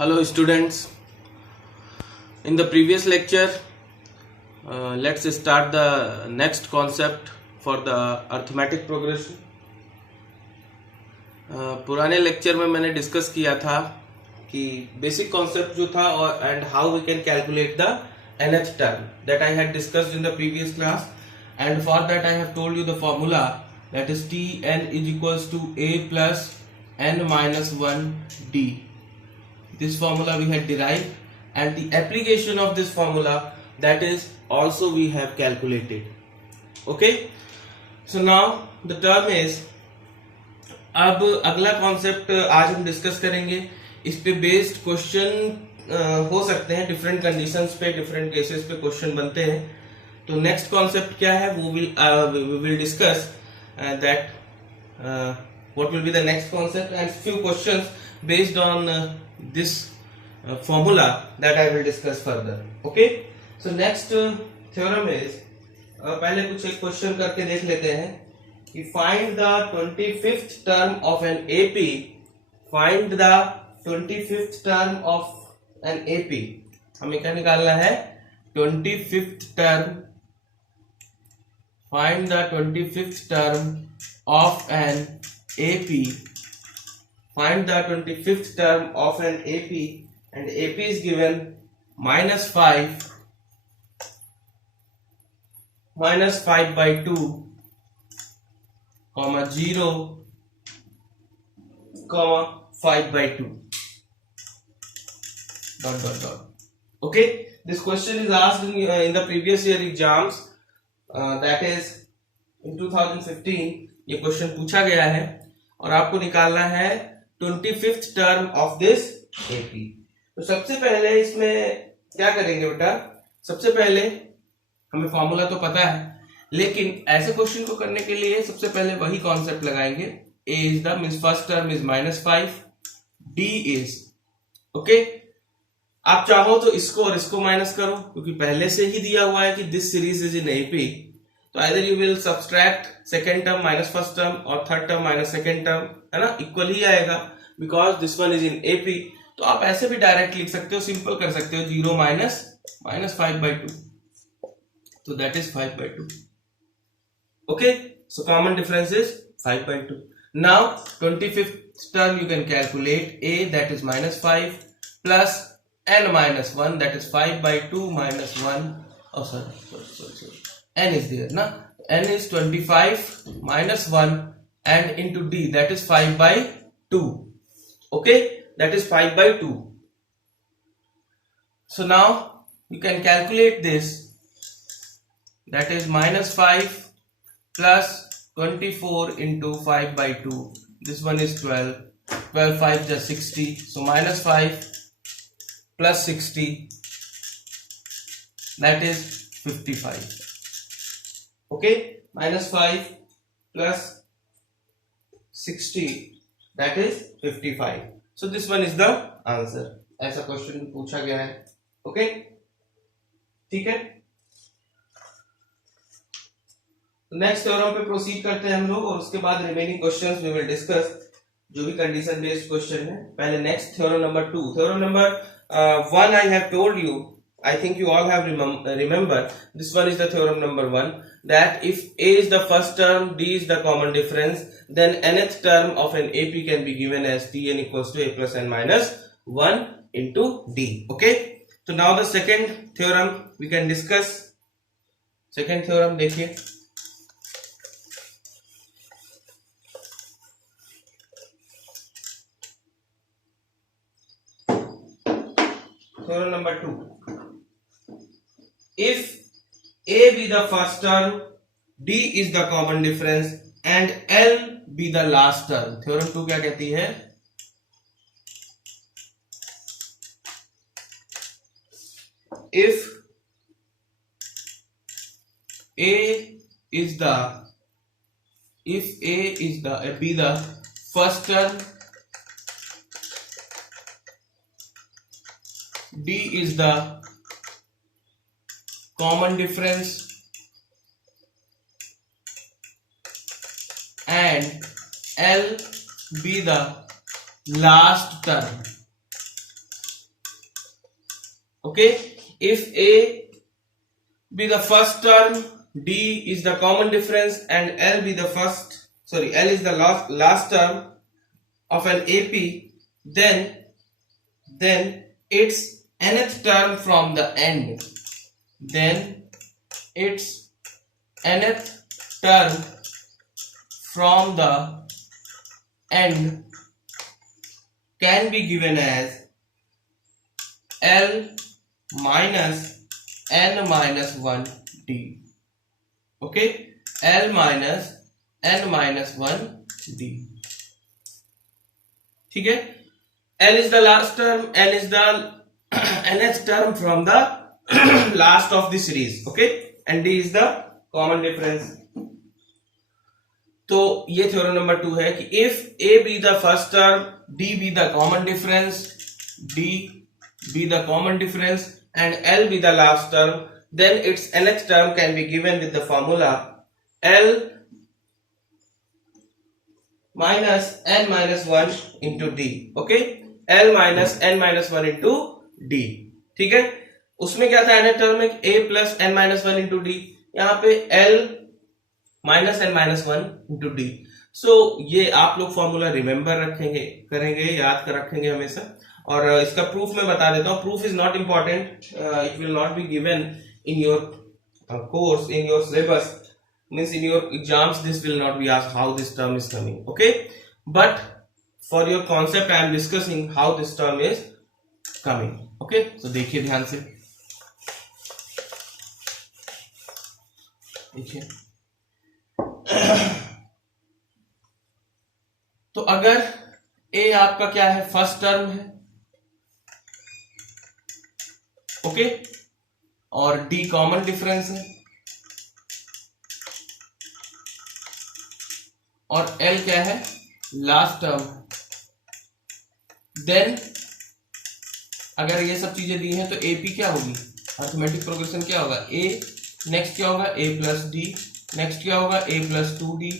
Hello students, in the previous lecture let's start the next concept for the arithmetic progression. पुराने lecture में मैंने discuss किया था कि बेसिक कॉन्सेप्ट जो था और and how we can calculate the nth term that I had discussed in the previous class, and for that I have told you the formula, that is Tn is equals to a plus n minus 1 d. This formula we had derived, and the application of this formula, that is also we have calculated. Okay, so now the term is, अब अगला concept आज हम discuss करेंगे. इस पे based question हो सकते हैं, डिफरेंट कंडीशंस पे, डिफरेंट केसेस पे क्वेश्चन बनते हैं. तो नेक्स्ट कॉन्सेप्ट क्या है वो will discuss that what will be the next concept and few questions based on this formula that I will discuss further. Okay, so next theorem is, पहले कुछ एक क्वेश्चन करके देख लेते हैं कि find the 25th term of an AP. Find the 25th term of an AP. हमें क्या निकालना है? 25th term. Find the 25th term of an AP. Find the 25th term of an AP, and AP is given minus 5 by 2 comma 0 comma 5 by 2 dot. Okay, this question is asked in the previous year exams, that is in 2015 ये question पूछा गया है और आपको निकालना है 25th term of this AP. तो सबसे पहले इसमें क्या करेंगे बेटा, सबसे पहले हमें फॉर्मूला तो पता है, लेकिन ऐसे क्वेश्चन को करने के लिए सबसे पहले वही कॉन्सेप्ट लगाएंगे. A is the means first term is -5, D is okay. आप चाहो तो इसको और इसको माइनस करो, क्योंकि पहले से ही दिया हुआ है कि this series is in AP. तो either you will subtract second term minus first term or third term minus second term, है ना, इक्वल ही आएगा because this one is in AP. तो आप ऐसे भी डायरेक्ट लिख सकते हो, सिंपल कर सकते हो, 0 minus 5 by 2. तो that is 5 by 2. Okay, so common difference is 5 by 2. Now 25th term you can calculate. A, that is -5 plus n minus 1, that is 5 by 2 minus 1. Oh sorry, n is there na, n is 25 minus 1 and into d, that is 5 by 2. Okay, that is 5 by 2. So now you can calculate this, that is -5 plus 24 into 5 by 2, this one is 12, 5 just 60, so -5 plus 60, that is 55. Okay, -5 plus 60, that is 55. So this one is the answer. ऐसा question पूछा गया है. Okay, ठीक है. Next theorem पे proceed करते हैं हम लोग, और उसके बाद remaining questions we will discuss, जो भी कंडीशन बेस्ड क्वेश्चन है. पहले next theorem number 2. Theorem number 1 I have told you, I think you all have remember, this one is the theorem number 1, that if A is the first term, D is the common difference, then nth term of an AP can be given as Tn equals to A plus n minus 1 into D. Okay, so now the second theorem we can discuss. Second theorem देखिए, theorem number 2. If A be the first term, D is the common difference, and L be the last term. Theorem 2 क्या कहती है? If A is be the first term, D is the common difference, and L be the last term. Okay, if A be the first term, D is the common difference, and L be the L is the last term of an AP, then its nth term from the end, then its nth term from the end can be given as L minus n minus 1 D. Okay, L minus n minus 1 D. ठीक है, L is the last term, N is the nth term from the last of the series. Okay, and D is the common difference. तो ये theorem number 2 है कि if A be the first term, D be the common difference, D be the common difference, and L be the last term, then its nth term can be given with the formula L minus n minus 1 into D. Okay, L minus n minus 1 into D. ठीक है, उसमें क्या था nth term में A plus n minus 1 into D, यहाँ पे L minus n minus 1 into D. So ये आप लोग फॉर्मूला रिमेंबर रखेंगे, करेंगे, याद कर रखेंगे हमेशा. और इसका प्रूफ मैं बता देता हूँ. Proof is not important, it will not be given in your course, in your syllabus, means in your exams this will not be asked how this term is coming. Okay, but for your concept I am discussing how this term is coming. Okay, so देखिए ध्यान से, देखिए. तो अगर A आपका क्या है, first term है. ओके, और D कॉमन डिफरेंस है, और L क्या है, लास्ट टर्म. देन अगर ये सब चीजें दी हैं तो AP क्या होगी, अर्थमेटिक प्रोग्रेशन क्या होगा, A, नेक्स्ट क्या होगा A प्लस D, नेक्स्ट क्या होगा A plus 2D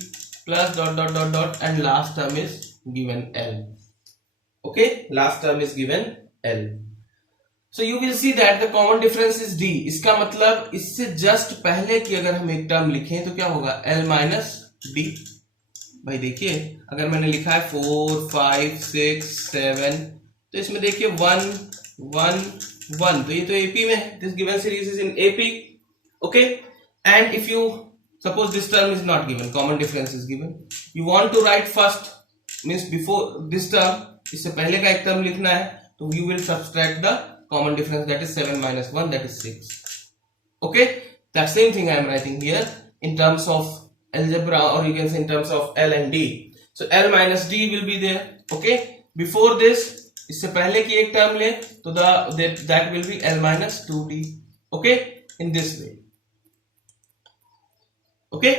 plus dot dot dot dot, and last term is given L. Okay, last term is given L. So you will see that the common difference is D. इसका मतलब इससे just पहले की अगर हम एक term लिखें तो क्या होगा, L माइनस D. भाई देखिए, अगर मैंने लिखा है 4 5 6 7, तो इसमें देखिए 1 1 1, तो ये तो AP में है. This given series is in AP. Okay, and if you suppose this term is not given, common difference is given, you want to write first, means before this term, इससे पहले का एक टर्म लिखना है, तो you will subtract the common difference, that is 7 minus 1, that is 6. Okay, that same thing I am writing here in terms of algebra, or you can say in terms of L and D. So L minus D will be there. Okay, before this, इससे पहले की एक term ले तो that will be L minus 2D. Okay, in this way. Okay,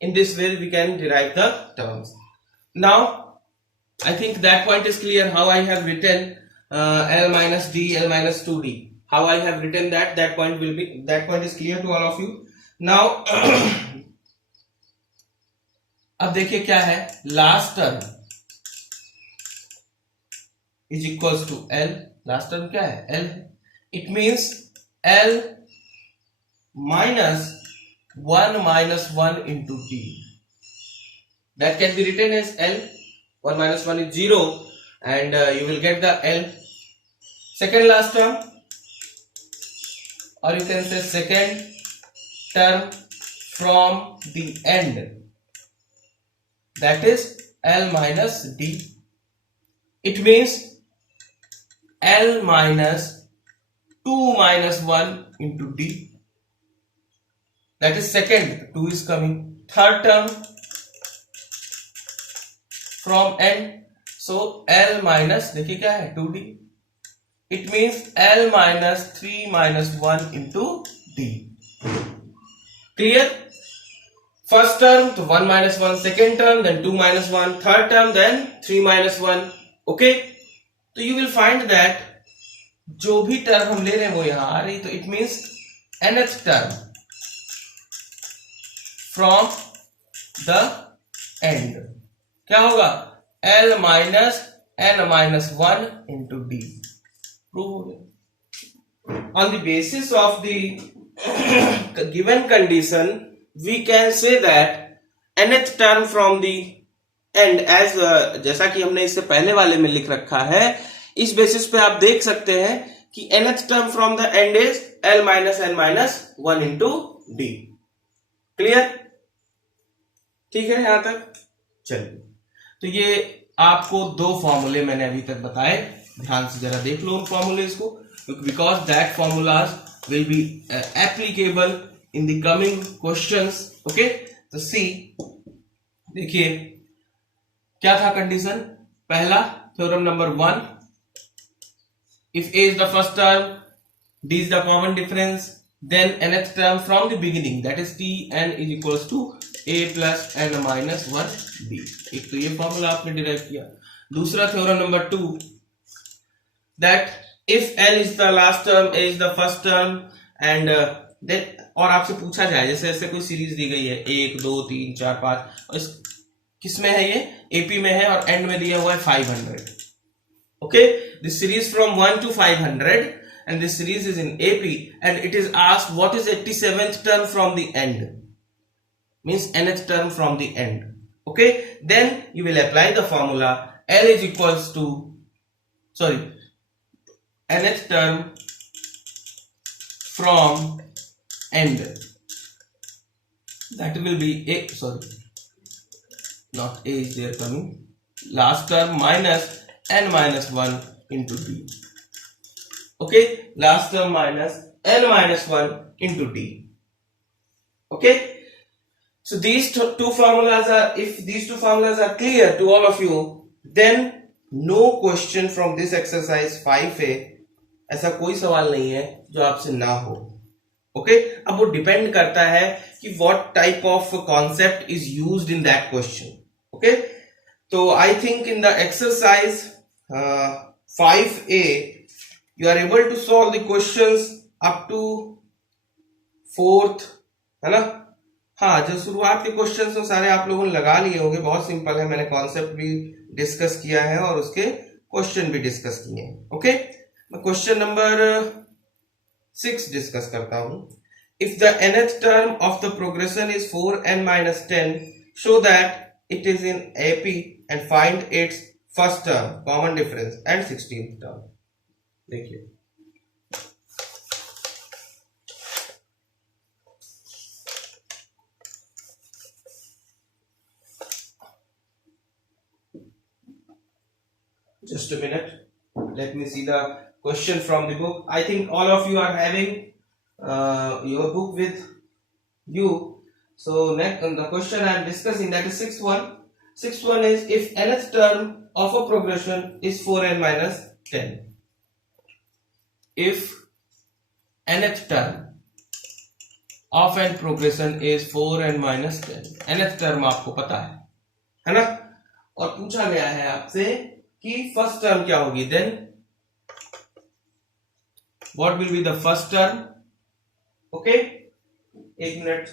in this way we can derive the terms. Now I think that point is clear, how I have written L minus D, L minus 2D. How I have written that point is clear to all of you. Now अब देखिए क्या है, last term is equals to L. Last term क्या है, L. It means L minus 1 minus 1 into D. That can be written as L. 1 minus 1 is 0, and you will get the L. Second last term, or you can say second term from the end, that is L minus D. It means L minus 2 minus 1 into D. That is second, 2 is coming. Third term from end, so L minus, देखिए क्या है, 2D. It means L minus 3 minus 1 into D. Clear? First term to 1 minus 1, second term, then 2 minus 1, third term, then 3 minus 1. Okay, तो you will find that जो भी term हम ले रहे हैं वो यहां आ रही, तो it means nth term from the end क्या होगा, L minus n minus 1 into D. Prove हो गया. on the basis of the given condition we can say that nth term from the end as जैसा कि हमने इससे पहले वाले में लिख रखा है, इस बेसिस पे आप देख सकते हैं कि nth term from the end is l minus n minus 1 into d. Clear? ठीक है यहां तक? चलिए, तो ये आपको दो फॉर्मूले मैंने अभी तक बताए, ध्यान से जरा देख लो उन फॉर्मूलेज को, because that formulas will be applicable in the coming questions. Okay, तो सी देखिए क्या था कंडीशन. पहला theorem number 1, if a is the first term, d is the common difference, then nth term from the beginning, that is tn is equals to a plus n minus 1 b. एक तो ये formula आपने derive किया. दूसरा theorem number 2, that if n is the last term, a is the first term, and then और आपसे पूछा जाए जैसे ऐसे कोई सीरीज दी गई है 1 2 3 4 5, और इस किस में है, ये एपी में है और एंड में दिया हुआ है 500. Okay, this series from 1 to 500 and this series is in AP and it is asked what is 87th term from the end, means nth term from the end. Okay, then you will apply the formula L is equals to, sorry, nth term from end, that will be a, sorry, not a is there coming, last term minus n minus 1 into d. Okay, last term minus n minus 1 into d. Okay, so these two formulas are, if these two formulas are clear to all of you, then no question from this exercise 5a, ऐसा कोई सवाल नहीं है जो आपसे ना हो. Okay, अब वो डिपेंड करता है कि what type of concept is used in that question. Okay, so I think in the exercise 5a you are able to solve the questions up to 4th, है ना. हाँ, जो शुरुआत के क्वेश्चंस हैं सारे आप लोगों ने लगा लिए होंगे, बहुत सिंपल है, मैंने कॉन्सेप्ट भी डिस्कस किया है और उसके क्वेश्चन भी डिस्कस किए हैं. ओके, मैं क्वेश्चन नंबर 6 डिस्कस करता हूं. If the nth term of the progression is 4n minus 10, show that it is in AP and find its first term, common difference and 16th term. देखिए, just a minute, let me see the question from the book. I think all of you are having your book with you. So next on the question I am discussing, that is 6th one. 6th one is if nth term of a progression is 4n minus 10. If nth term of an progression is 4n minus 10, nth term आपको पता है ना, और पूछा गया है आपसे कि फर्स्ट टर्म क्या होगी, then what will be the first term. Okay, एक मिनट,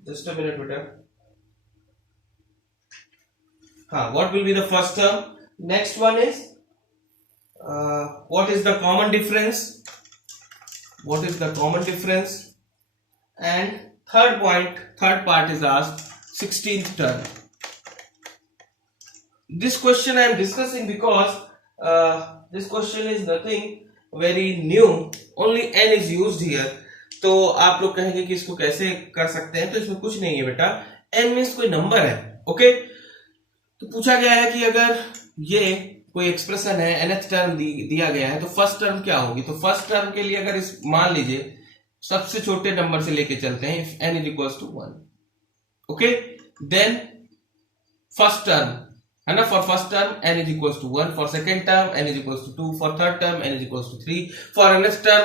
जस्ट अ मिनट बेटा. हाँ, what will be the first term. Next one is what is the common difference, what is the common difference, and third part is asked 16th term. This question I am discussing because this question is nothing very new, only n is used here. तो आप लोग कहेंगे कि इसको कैसे कर सकते हैं, तो इसमें कुछ नहीं है बेटा, n मीन्स कोई नंबर है. ओके, तो पूछा गया है कि अगर ये कोई एक्सप्रेशन है, nth टर्म दिया गया है, तो फर्स्ट टर्म क्या होगी. तो फर्स्ट टर्म के लिए अगर इस मान लीजिए सबसे छोटे नंबर से लेके चलते हैं, if n is equals to 1. Okay, then first term है ना, for first term n is equals to 1, for second term n is equals to 2, for third term n is equals to 3, for nth term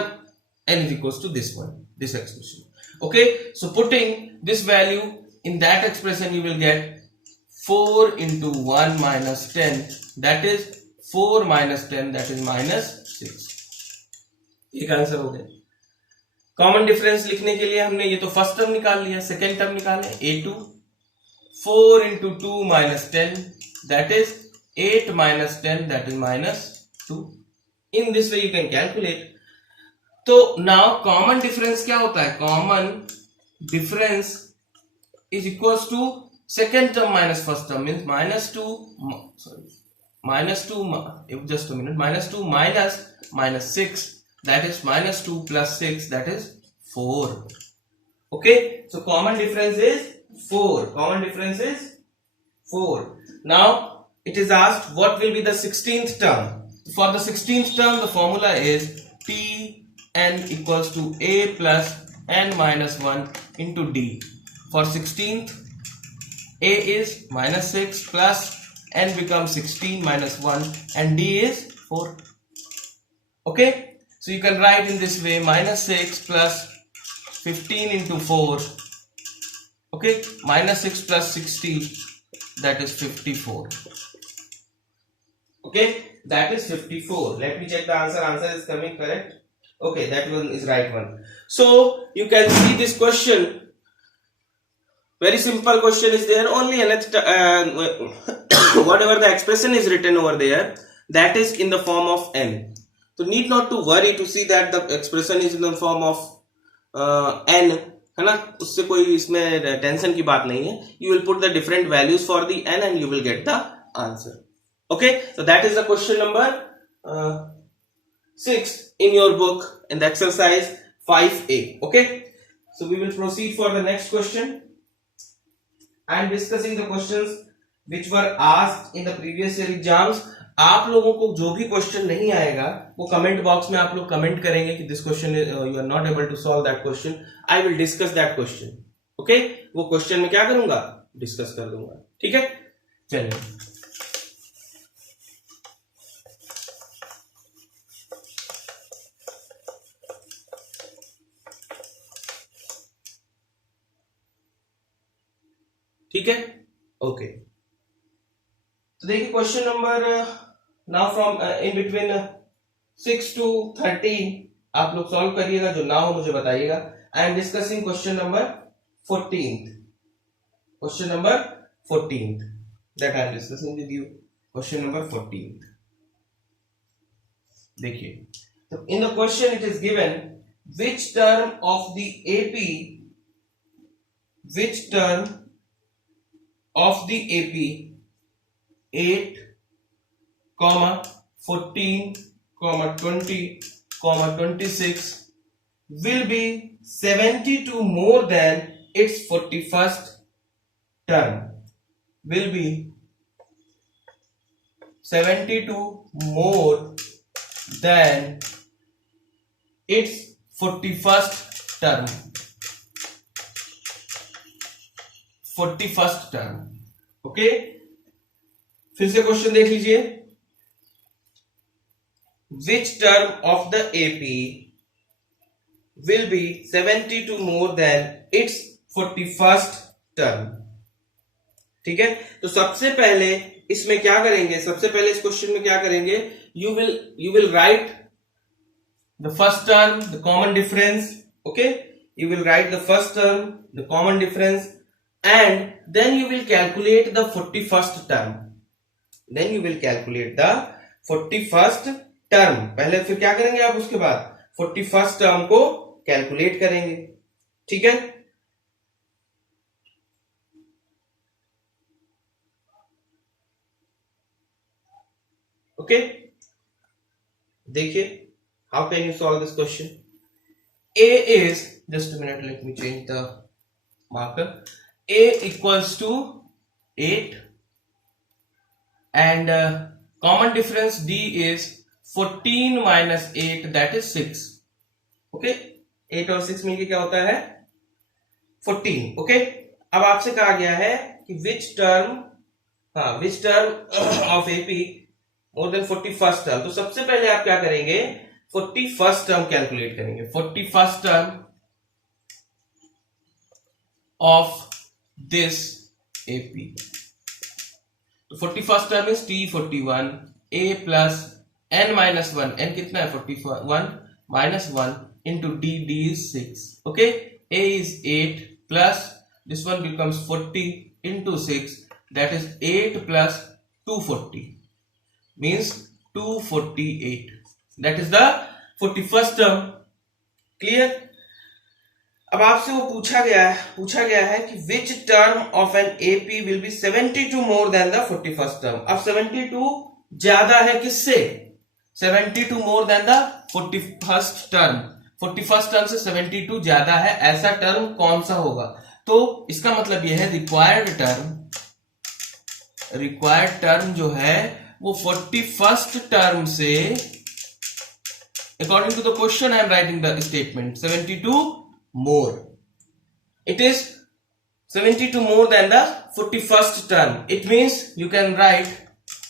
n is equals to this one, this expression. Okay, so putting this value in that expression, you will get 4 into 1 minus 10, that is 4 minus 10, that is minus 6. एक answer हो गया. Common difference लिखने के लिए हमने ये तो first term निकाल लिया, सेकेंड टर्म निकाले a2, 4 into 2 minus 10, that is 8 minus 10, that is minus 2. In this way you can calculate. तो now common difference क्या होता है? Common difference is equals to second term minus first term, means minus 2 just a minute, minus 2 minus 6, that is minus 2 plus 6, that is 4. Okay, so common difference is 4. Common difference is 4. Now it is asked what will be the 16th term. For the 16th term the formula is Tn equals to a plus n minus 1 into d. For 16th, a is minus 6 plus n becomes 16 minus 1 and d is 4. Okay, so you can write in this way, minus 6 plus 15 into 4. Okay, minus 6 plus 60, that is 54. Okay, that is 54. Let me check the answer. Answer is coming correct. Okay, that one is right one. So you can see this question. Very simple question is there only, and whatever the expression is written over there, that is in the form of n. So need not to worry to see that the expression is in the form of n, है ना, उससे कोई इसमें tension की बात नहीं है. You will put the different values for the n and you will get the answer. Okay, so that is the question number 6 in your book in the exercise 5a. Okay, so we will proceed for the next question. I am discussing the questions which were asked in the previous year exams. आप लोगों को जो भी question नहीं आएगा वो comment box में आप लोग कमेंट करेंगे कि this question you are not able to solve that question. I will discuss that question. Okay, वो क्वेश्चन में क्या करूंगा, डिस्कस कर दूंगा. ठीक है, चलिए. ठीक है, ओके. तो देखिए question number now from in between 6 to 13 आप लोग सॉल्व करिएगा. जो ना हो मुझे बताइएगा. I am discussing question number 14th. Question number 14th that I am discussing with you. Question number 14th. देखिए, तो in the question it is given which term of the AP, which term of the AP 8, 14, 20, 26 will be 72 more than its 41st term. Will be 72 more than its 41st term. 41st term. Okay, फिर से question देख लीजिए. Which term of the AP will be 72 more than it's 41st term. ठीक है, तो सबसे पहले इसमें क्या करेंगे, सबसे पहले इस क्वेश्चन में क्या करेंगे, you will write the first term, the common difference. Okay, you will write the first term, the common difference, and then you will calculate the 41st term. Then you will calculate the 41st term. पहले फिर क्या करेंगे आप, उसके बाद 41st term को calculate करेंगे. ठीक है, ओके. देखिए, how can you solve this question? A is, just a minute, let me change the marker. A equals to 8 and common difference D is 14 minus 8, that is 6. Okay, 8 और 6 मिलके क्या होता है 14. Okay, अब आपसे कहा गया है कि which term of AP more than 41st term. तो सबसे पहले आप क्या करेंगे, 41st term कैलकुलेट करेंगे. 41st term of this AP. तो 41st term is T41 A plus n minus 1. n कितना है 41 minus 1 into D is 6. Okay, A is 8 plus this one becomes 40 into 6, that is 8 plus 240 means 248. That is the 41st term. Clear? अब आपसे वो पूछा गया है कि which term of an AP will be 72 more than the 41st term. अब 72 ज्यादा है किससे? 72 more than the 41st term. 41st term से 72 ज्यादा है, ऐसा टर्म कौन सा होगा? तो इसका मतलब यह है रिक्वायर्ड टर्म जो है वो 41st टर्म से, according to the question I am writing the statement, 72 more. It is 72 more than the 41st term. It means you can write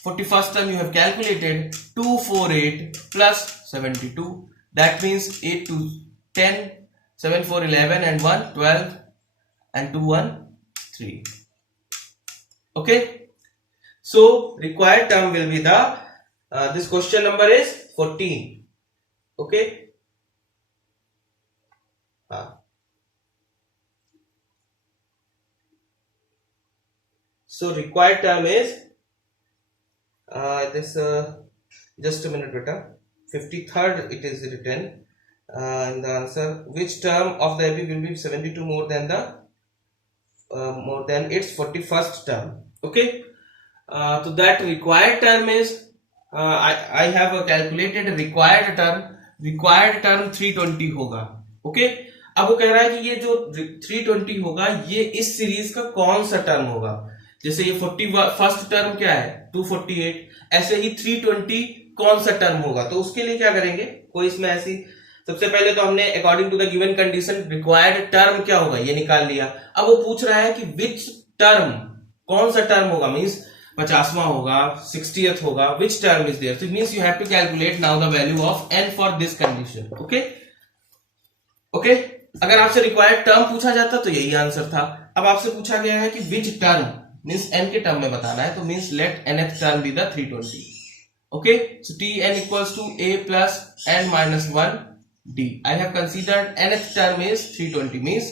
41st term you have calculated 248 plus 72. That means 8 to 10, 7 4 11 and 1 12 and 2 1 3. Okay. So required term will be the this question number is 14. Okay. So required term is this just a minute beta, 53rd it is written in the answer. Which term of the AP will be 72 more than its 41st term? Okay. So that required term is I have calculated required term 320 होगा. Okay. अब वो कह रहा है कि ये जो 320 होगा ये इस सीरीज का कौन सा टर्म होगा? जैसे ये 41st टर्म क्या है 248, ऐसे ही 320 कौन सा टर्म होगा? तो उसके लिए क्या करेंगे, कोई इसमें ऐसी, सबसे पहले तो हमने according to the given condition required term क्या होगा ये निकाल लिया. अब वो पूछ रहा है कि विच टर्म, कौन सा टर्म होगा, मीन्स 50वां होगा, 60th होगा, which term is there. So means you have to calculate now the value of n for this condition. Okay. अगर आपसे रिक्वायर्ड टर्म पूछा जाता तो यही आंसर था. अब आपसे पूछा गया है कि विच टर्म, मीन्स n के टर्म में बताना है, तो means let nth term be the 320. Okay. So tn equals to a plus n minus 1 d. I have considered nth term is 320, means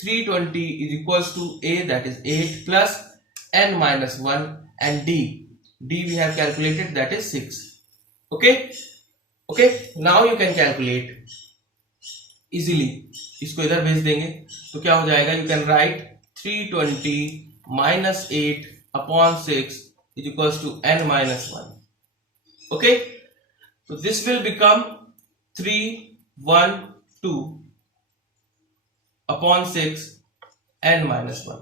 320 is equals to a, that is 8 plus n minus 1, and d we have calculated, that is 6. Okay. Now you can calculate easily. इसको इधर भेज देंगे तो क्या हो जाएगा, you can write 320 minus 8 upon 6 is equals to n minus 1. Okay. So this will become 312 upon 6 n minus 1.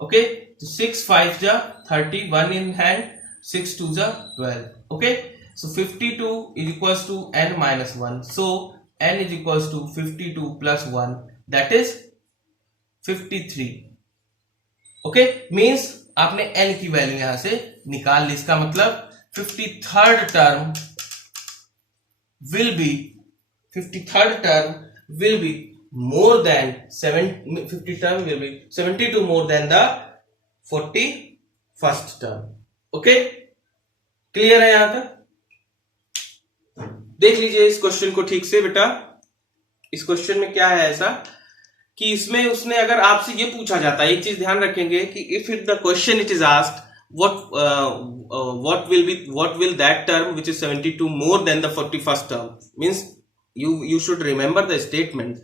Okay. So 6 5 ja 30, 1 in hand, 6 2 ja 12. Okay. So 52 is equals to n minus 1. So n is equals to 52 plus 1, that is 53. Okay. Means आपने n की value यहां से निकाल ली. इसका मतलब 53rd term will be more than 72 more than the 41st term. Okay. Clear है यहां तक? देख लीजिए इस क्वेश्चन को ठीक से बेटा. इस क्वेश्चन में क्या है ऐसा कि इसमें उसने अगर आपसे ये पूछा जाता है, एक चीज ध्यान रखेंगे कि if it the question it is asked what will that term which is 72 more than the 41st term, means you should remember the statement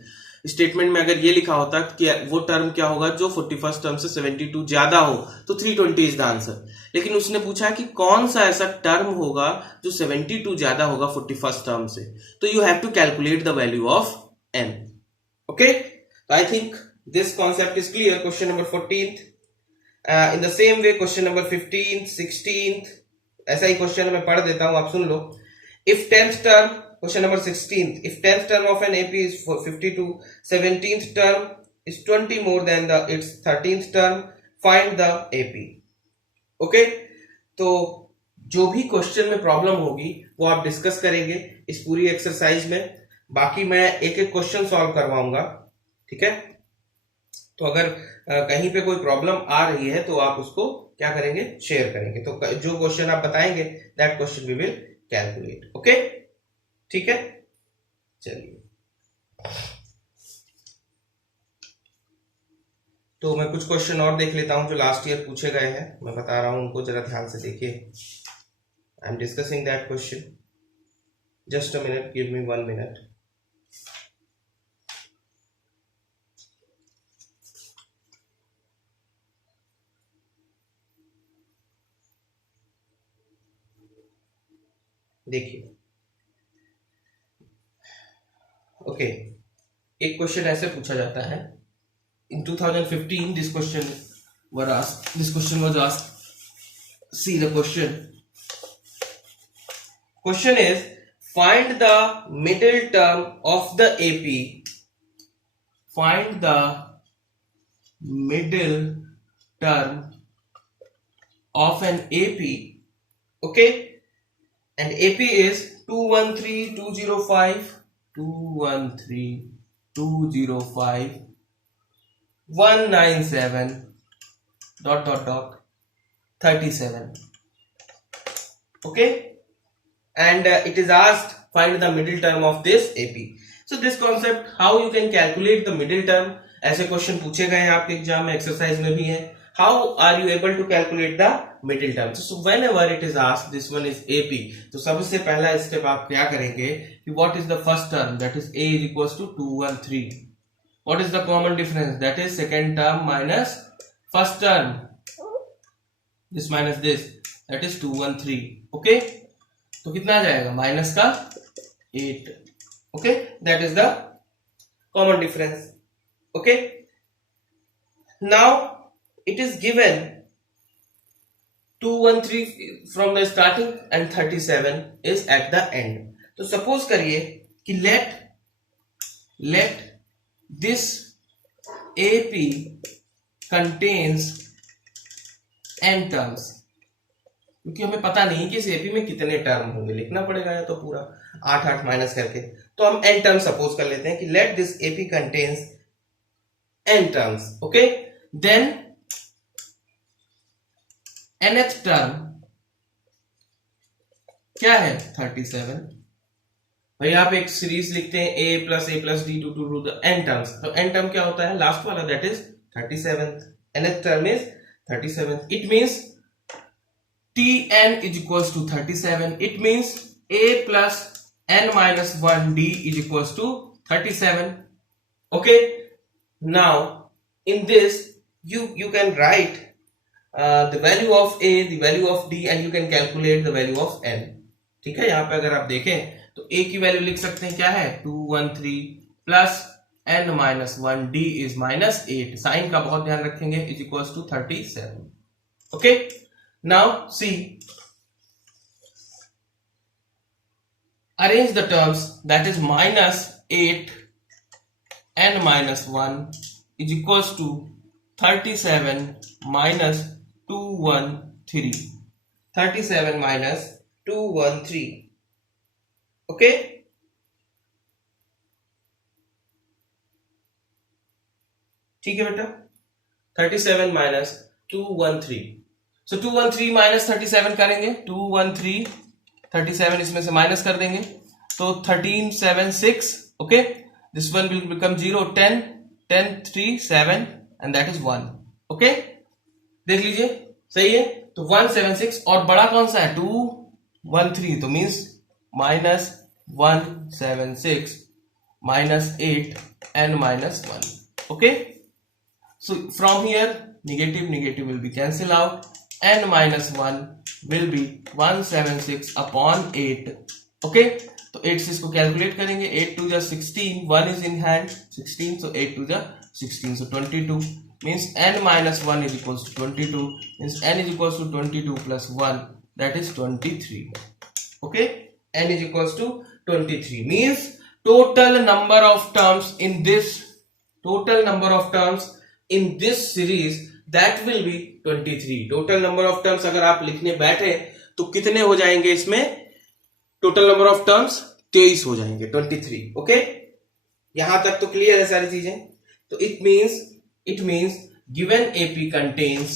में अगर ये लिखा होता कि वो टर्म क्या होगा जो 41st टर्म से 72 ज्यादा हो तो 320 इज द आंसर. लेकिन उसने पूछा कि कौन सा ऐसा टर्म होगा जो 72 ज्यादा होगा 41st टर्म से, तो you have to calculate the value of n. Okay. I think this concept is clear. Question number 14th. In the same way question number 15th 16th ऐसा ही क्वेश्चन मैं पढ़ देता हूं, आप सुन लो. If 10th term, question number 16th, if 10th term of an AP is 52, 17th term is 20 more than its 13th term, find the AP. Okay. तो जो भी क्वेश्चन में प्रॉब्लम होगी वो आप डिस्कस करेंगे इस पूरी एक्सरसाइज में. बाकी मैं एक एक क्वेश्चन सॉल्व करवाऊंगा. ठीक है. तो अगर कहीं पे कोई प्रॉब्लम आ रही है तो आप उसको क्या करेंगे, शेयर करेंगे. तो जो क्वेश्चन आप बताएंगे that question we will calculate. Okay. ठीक है. चलिए तो मैं कुछ क्वेश्चन और देख लेता हूं जो लास्ट ईयर पूछे गए हैं. मैं बता रहा हूं उनको जरा ध्यान से देखिए. I'm discussing that question. Just a minute, give me 1 minute. देखिए, ओके, एक क्वेश्चन ऐसे पूछा जाता है. In 2015, this question was asked. See the question. Question is, find the middle term of the AP. Find the middle term of an AP. Okay, and AP is 213,205, 213,205, 197 dot dot dot 37. Okay, and it is asked find the middle term of this AP. So this concept, how you can calculate the middle term, ऐसे question पूछे गए हैं आपके exam में, exercise में भी है. How are you able to calculate the middle term? So whenever it is asked, this one is AP. तो सबसे पहला स्टेप आप क्या करेंगे कि what is the first term, that is A is equals to 213. What is the common difference, that is second term minus first term. This minus this, that is 213. Okay, तो कितना आ जाएगा, माइनस का 8. Okay, that is the common difference. Okay, now it is given 213 from the starting and 37 is at the end. तो suppose करिए कि let this AP contains n terms. क्योंकि हमें पता नहीं कि इस एपी में कितने टर्म होंगे, लिखना पड़ेगा या तो पूरा 8 माइनस करके. तो हम n टर्म सपोज कर लेते हैं कि let this AP contains n terms. Okay, then nth term क्या है, 37. भाई आप एक सीरीज लिखते हैं a plus d to the n terms. तो n टर्म क्या होता है, लास्ट वाला, that is 37. nth term is 37. It means Tn is equals to 37. It means A plus n minus 1 D is equals to 37. Okay. Now in this you can write the value of A, the value of D, and you can calculate the value of n. ठीक है, यहाँ पे अगर आप देखें तो A की value लिख सकते हैं, क्या है, 213 plus n minus 1 D is minus 8. Sign का बहुत ध्यान रखेंगे, is equals to 37. Okay. Now see, arrange the terms, that is minus 8 n minus 1 is equals to 37 minus 213. 37 minus 213. Okay, ठीक है बेटा, 37 minus 213. So 213 माइनस 37 करेंगे, 213 37 इसमें से माइनस कर देंगे, तो 13 7 6. Okay, this one will become 0, 10 10 3 7 and that is 1. Okay, देख लीजिए, सही है. तो 176 और बड़ा कौन सा है, 213, तो means minus 176 minus 8 and minus 1. Okay, so from here negative will be cancel out. n minus 1 will be 176 upon 8. Okay, तो 8 से इसको कैलकुलेट करेंगे, 8 2 जा 16, 1 is in hand 16, so 8 2 जा 16, so 22 means n minus 1 is equals to 22, means n is equals to 22 plus 1, that is 23. Okay, n is equals to 23 means total number of terms in this series, that will be 23. Total number of terms अगर आप लिखने बैठे तो कितने हो जाएंगे इसमें, total number of terms 23 हो जाएंगे, 23. ओके, यहां तक तो क्लियर है सारी चीजें. तो it means given AP contains,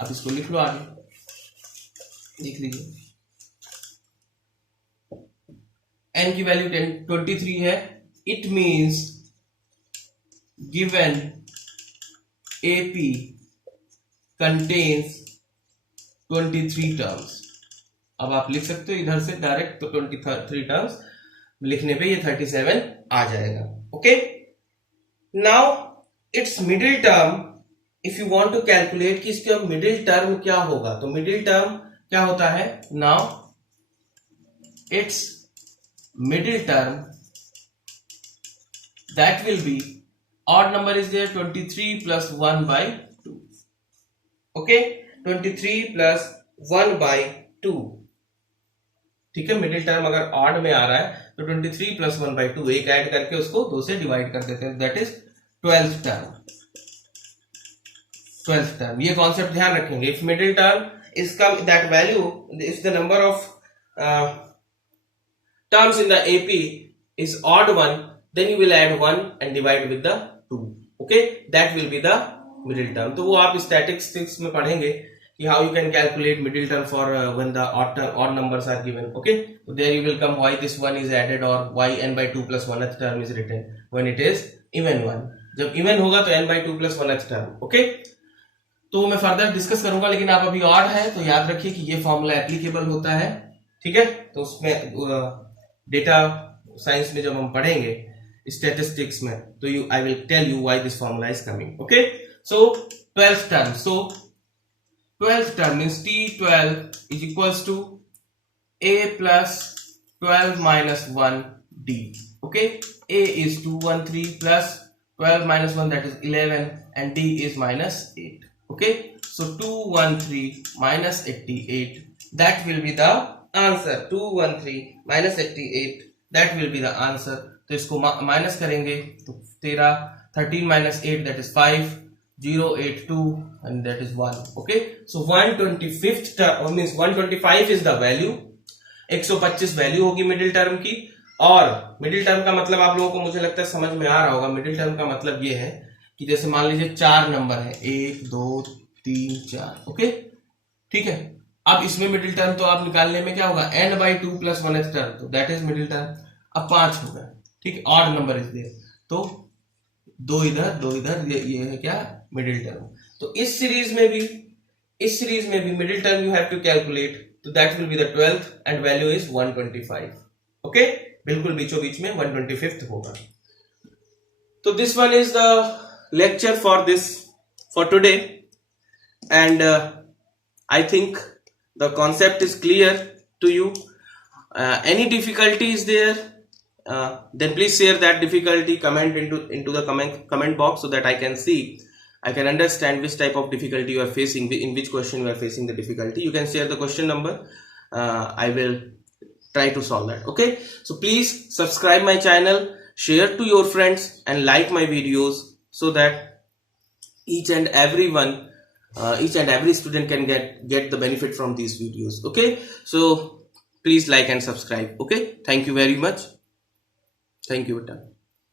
अब इसको लिख लो, आगे लिख लीजिए, n की वैल्यू 23 है. It means given AP contains 23 terms. अब आप लिख सकते हो इधर से डायरेक्ट, तो 23 टर्म्स लिखने पे ये 37 आ जाएगा। Okay, now it's middle term, if you want to calculate कि इसके मिडिल टर्म क्या होगा, तो मिडिल टर्म क्या होता है, now it's middle term that will B, odd number is there, 23 plus 1 by 2. okay, 23 plus 1 by 2, ठीक है। मिडिल टर्म अगर ऑड में आ रहा है तो 23 प्लस 1 by 2 एक ऐड करके उसको 2 से डिवाइड कर देते हैं, that is 12th term. 12th term, ये कॉन्सेप्ट ध्यान रखेंगे। If middle term is come, that value, if the number of terms in the AP is odd one, then you will add 1 and divide with the 2. okay, that will be the middle term. तो वो आप statistics में पढ़ेंगे कि how you can calculate middle term for when the odd numbers are given. okay, so there you will come why this one is added or why n by 2 plus 1th term is written when it is even one. जब even होगा तो n by 2 plus 1th term. okay, तो मैं further discuss करूंगा, लेकिन आप अभी odd है तो याद रखिए कि ये फॉर्मूला एप्लीकेबल होता है, ठीक है। तो उसमें डेटा साइंस में जब हम पढ़ेंगे स्टैटिस्टिक्स में, तो I will tell you why this formula is coming. Okay, so 12th term, so 12th term means T12 is equals to A plus 12 minus 1 D. okay, A is 213 plus 12 minus 1, that is 11, and D is minus 8. okay, so 213 minus 88, that will be the answer. 213 minus 88, that will be the answer. तो इसको minus करेंगे तो 13 minus 8, that is 5, 082 and that is 1. okay, so 125th term means 125 is the value, 125 value होगी middle term की। और middle term का मतलब आप लोगों को मुझे लगता है समझ में आ रहा होगा। मिडिल टर्म का मतलब ये है कि जैसे मान लीजिए 4 नंबर है, 1 2 3 4, ओके, ठीक है। अब इसमें मिडिल टर्म तो आप निकालने में क्या होगा, n by 2 plus 1th term, तो दैट इज मिडिल टर्म। अब 5 हो गया, ठीक, ऑड नंबर इज देयर, तो 2 इधर, ये है क्या, मिडिल टर्म। तो इस सीरीज में भी middle term you have to calculate, तो that will be the 12th and value is 125। Okay, बिल्कुल बीचों बीच में 125th होगा। तो this one is the lecture for today, and I think the concept is clear to you. Any difficulty is there, then please share that difficulty, comment into the comment box so that I can see, I can understand which type of difficulty you are facing, in which question you are facing the difficulty. You can share the question number, I will try to solve that. Okay, so please subscribe my channel, share to your friends and like my videos so that each and every student can get the benefit from these videos. Okay, so please like and subscribe. Okay, thank you very much. Thank you, Vita.